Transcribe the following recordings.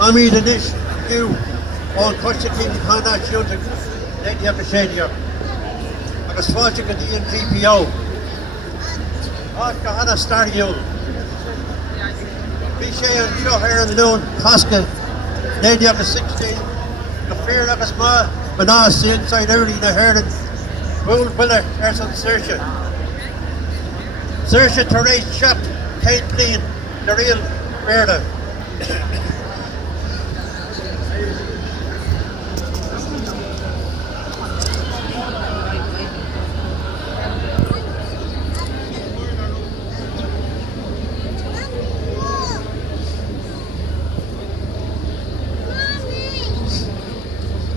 Ami the dish new all Constantine Conrad shooting lady of the shade here. Agus fáilte go dtíon GPO. Áit go hana stargiúil. Bhí sé an seo ar an lún Cosca lady of the 16 go fear agus má ná inside early na herdin bhúil bhuiile ar san Saoirse. Saoirse tar éis seacht céad bliain na rial Verda.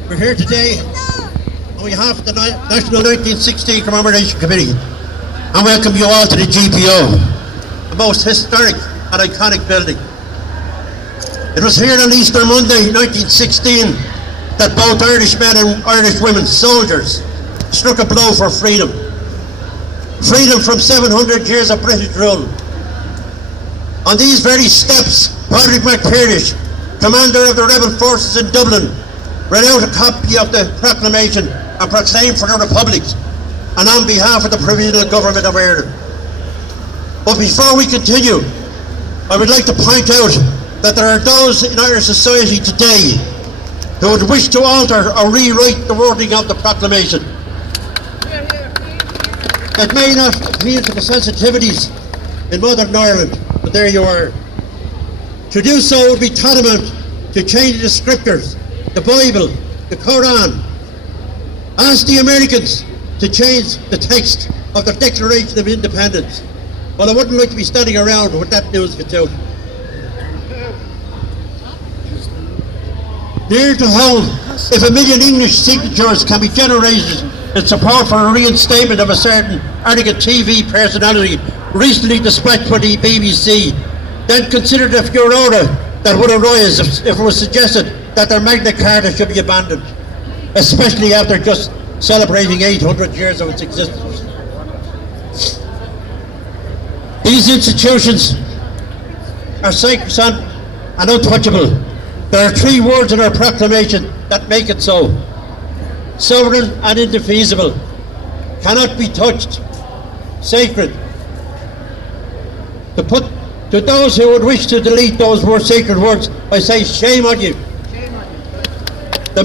We're here today on behalf of the National 1916 Commemoration Committee and welcome you all to the GPO, the most historic and iconic building. It was here on Easter Monday 1916 that both Irish men and Irish women, soldiers, struck a blow for freedom. Freedom from 700 years of British rule. On these very steps, Patrick McPeardish, commander of the rebel forces in Dublin, read out a copy of the proclamation and proclaimed for the Republic and on behalf of the Provisional Government of Ireland. But before we continue, I would like to point out that there are those in Irish society today who would wish to alter or rewrite the wording of the proclamation. That may not appeal to the sensitivities in modern Ireland, but there you are. To do so would be tantamount to change the scriptures, the Bible, the Quran. Ask the Americans to change the text of the Declaration of Independence. Well, I wouldn't like to be standing around when that news gets out. Near to home, if 1 million English signatures can be generated in support for a reinstatement of a certain arrogant TV personality recently dispatched by the BBC, then consider the furore that would arise if it was suggested that their Magna Carta should be abandoned, especially after just celebrating 800 years of its existence. These institutions are sacrosanct and untouchable. There are 3 words in our proclamation that make it so. Sovereign and indefeasible, cannot be touched, sacred. To those who would wish to delete those sacred words, I say shame on you. The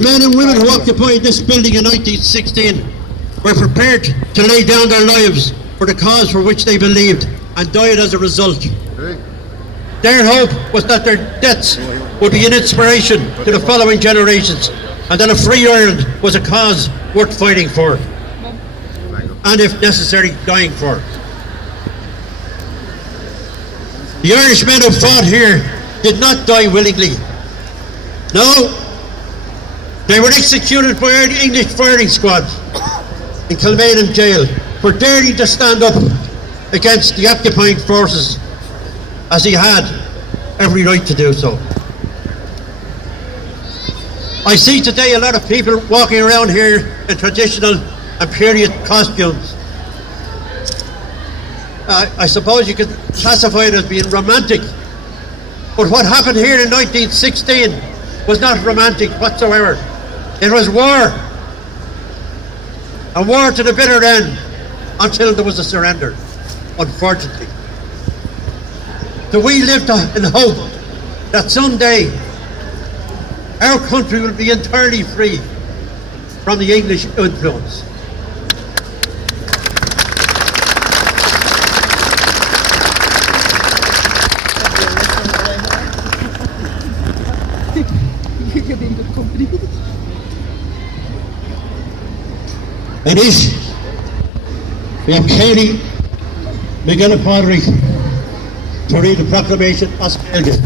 men and women who occupied this building in 1916 were prepared to lay down their lives for the cause for which they believed and died as a result. Their hope was that their deaths would be an inspiration to the following generations and that a free Ireland was a cause worth fighting for and, if necessary, dying for. The Irish men who fought here did not die willingly. No, they were executed by our English firing squads in Kilmainham jail for daring to stand up against the occupying forces, as he had every right to do so. I see today a lot of people walking around here in traditional and period costumes. I suppose you could classify it as being romantic. But what happened here in 1916 was not romantic whatsoever. It was war. A war to the bitter end until there was a surrender, unfortunately. So we lived in hope that someday our country will be entirely free from the English influence. It is. We have Katie McGillipadry to read the proclamation as stated.